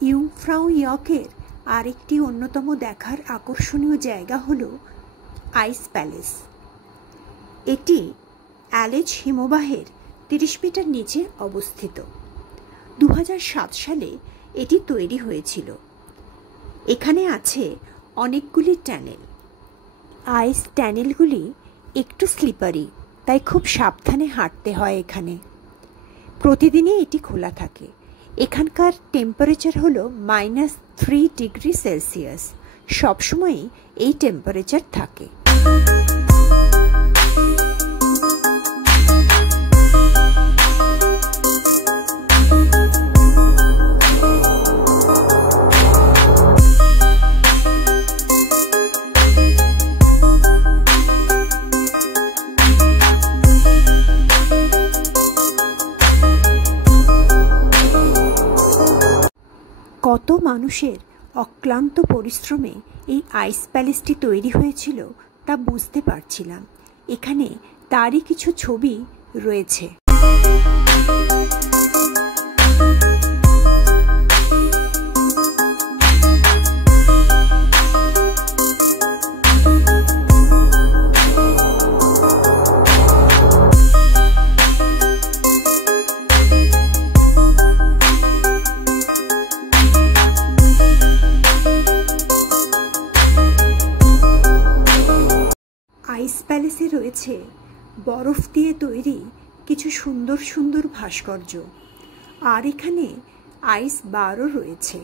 ইউংফ্রাউ ইয়কের আরেকটি অন্যতম দেখার আকর্ষণীয় জায়গা হল আইস প্যালেস। এটি অ্যালেজ হিমবাহের 30 মিটার নিচে অবস্থিত। 2007 সালে এটি তৈরি হয়েছিল। এখানে আছে অনেকগুলি টানেল। আইস টানেলগুলি একটু স্লিপারি, তাই খুব সাবধানে হাঁটতে হয় এখানে। প্রতিদিনই এটি খোলা থাকে। এখানকার টেম্পারেচার হলো -3 ডিগ্রি সেলসিয়াস। সবসময়ই এই টেম্পারেচার থাকে। কত মানুষের অক্লান্ত পরিশ্রমে এই আইস প্যালেসটি তৈরি হয়েছিল তা বুঝতে পারছিলাম। এখানে তারই কিছু ছবি রয়েছে। আইস প্যালেসে রয়েছে বরফ দিয়ে তৈরি কিছু সুন্দর সুন্দর ভাস্কর্য, আর এখানে আইস বারও রয়েছে।